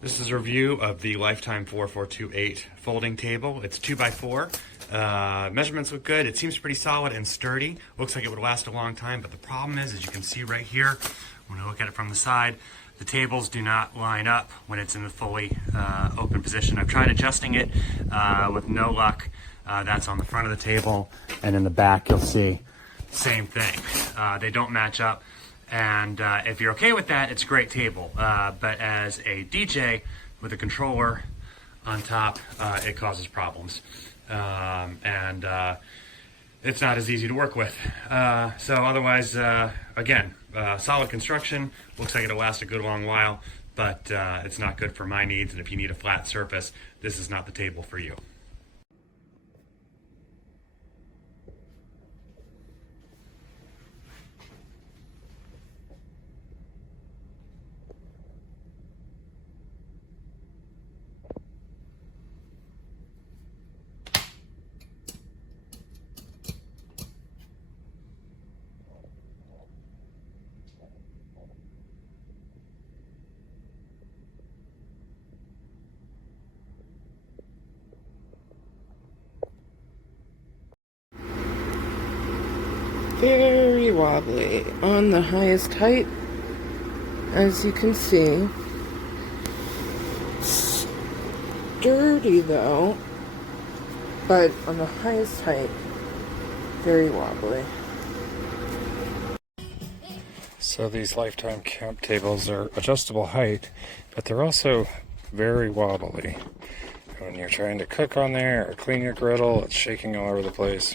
This is a review of the Lifetime 4428 folding table. It's 2x4. Measurements look good. It seems pretty solid and sturdy. Looks like it would last a long time, but the problem is, as you can see right here, when I look at it from the side, the tables do not line up when it's in the fully open position. I've tried adjusting it with no luck. That's on the front of the table, and in the back you'll see same thing. They don't match up. And if you're okay with that, it's a great table. But as a DJ with a controller on top, it causes problems. And it's not as easy to work with. So otherwise, again, solid construction. Looks like it'll last a good long while, but it's not good for my needs. And if you need a flat surface, this is not the table for you. Very wobbly on the highest height, as you can see. Sturdy though, but on the highest height, very wobbly. So these Lifetime camp tables are adjustable height, but they're also very wobbly. When you're trying to cook on there or clean your griddle, it's shaking all over the place.